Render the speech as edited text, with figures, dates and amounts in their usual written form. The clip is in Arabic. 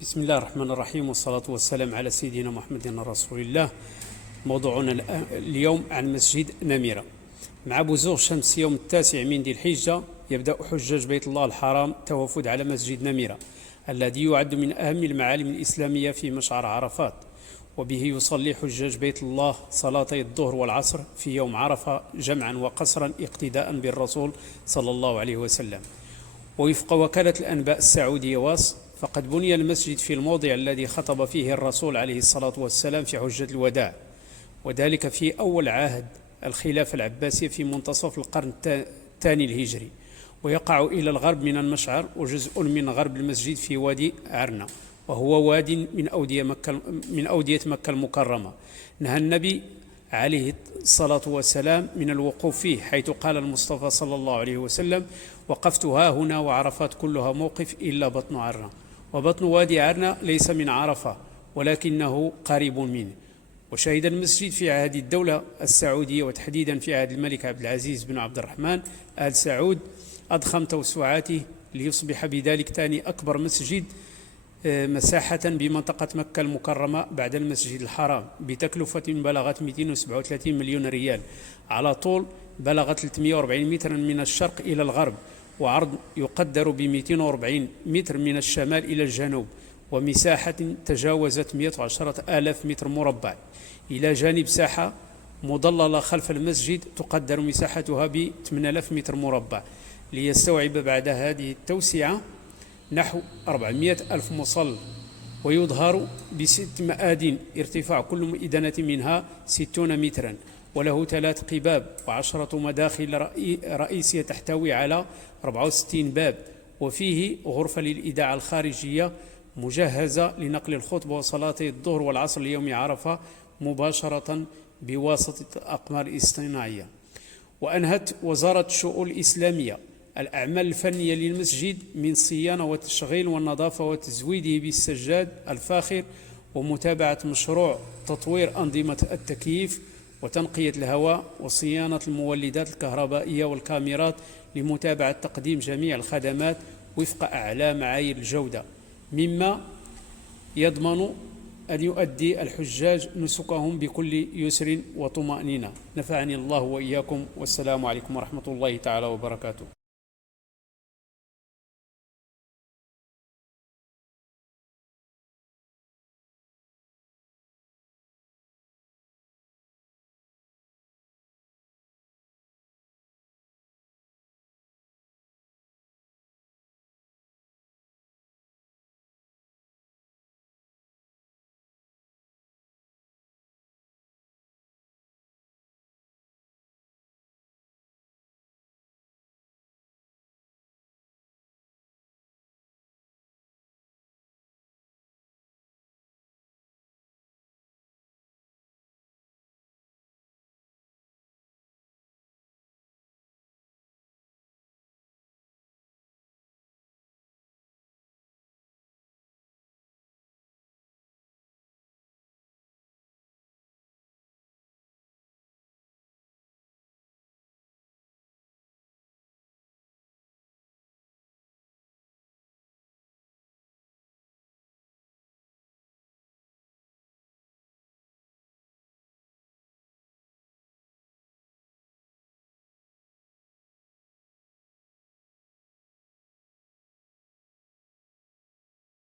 بسم الله الرحمن الرحيم، والصلاة والسلام على سيدنا محمد رسول الله. موضوعنا اليوم عن مسجد نميرة. مع بزوغ الشمس يوم 9 من ذي الحجة يبدأ حجاج بيت الله الحرام التوافد على مسجد نميرة الذي يعد من أهم المعالم الإسلامية في مشعر عرفات، وبه يصلي حجاج بيت الله صلاتي الظهر والعصر في يوم عرفة جمعا وقصرا اقتداء بالرسول صلى الله عليه وسلم. ووفق وكالة الأنباء السعودية واس، فقد بني المسجد في الموضع الذي خطب فيه الرسول عليه الصلاة والسلام في حجة الوداع، وذلك في أول عهد الخلافة العباسية في منتصف القرن الثاني الهجري، ويقع إلى الغرب من المشعر وجزء من غرب المسجد في وادي عرنة، وهو واد من أودية مكة المكرمة. نهى النبي عليه الصلاة والسلام من الوقوف فيه، حيث قال المصطفى صلى الله عليه وسلم: وقفت ها هنا وعرفات كلها موقف إلا بطن عرنة. وبطن وادي عرنة ليس من عرفة ولكنه قريب منه. وشهد المسجد في عهد الدولة السعودية، وتحديدا في عهد الملك عبد العزيز بن عبد الرحمن آل سعود، أضخم توسعاته ليصبح بذلك ثاني أكبر مسجد مساحة بمنطقة مكة المكرمة بعد المسجد الحرام، بتكلفة بلغت 237 مليون ريال، على طول بلغ 340 مترا من الشرق إلى الغرب، وعرض يقدر ب 240 متر من الشمال إلى الجنوب، ومساحة تجاوزت 110 آلاف متر مربع، إلى جانب ساحة مضللة خلف المسجد تقدر مساحتها ب 8000 متر مربع، ليستوعب بعد هذه التوسعة نحو 400 ألف مصل. ويظهر ب6 مآذن ارتفاع كل مئذنة منها 60 مترا، وله 3 قباب و10 مداخل رئيسية تحتوي على 64 باب، وفيه غرفة للإذاعة الخارجية مجهزة لنقل الخطبة وصلاتي الظهر والعصر ليوم عرفة مباشرة بواسطة الأقمار الاصطناعية. وأنهت وزارة الشؤون الإسلامية الأعمال الفنية للمسجد من صيانة وتشغيل والنظافة وتزويده بالسجاد الفاخر، ومتابعة مشروع تطوير أنظمة التكييف وتنقية الهواء وصيانة المولدات الكهربائية والكاميرات، لمتابعة تقديم جميع الخدمات وفق أعلى معايير الجودة، مما يضمن أن يؤدي الحجاج نسكهم بكل يسر وطمأنينة. نفعني الله وإياكم، والسلام عليكم ورحمة الله تعالى وبركاته.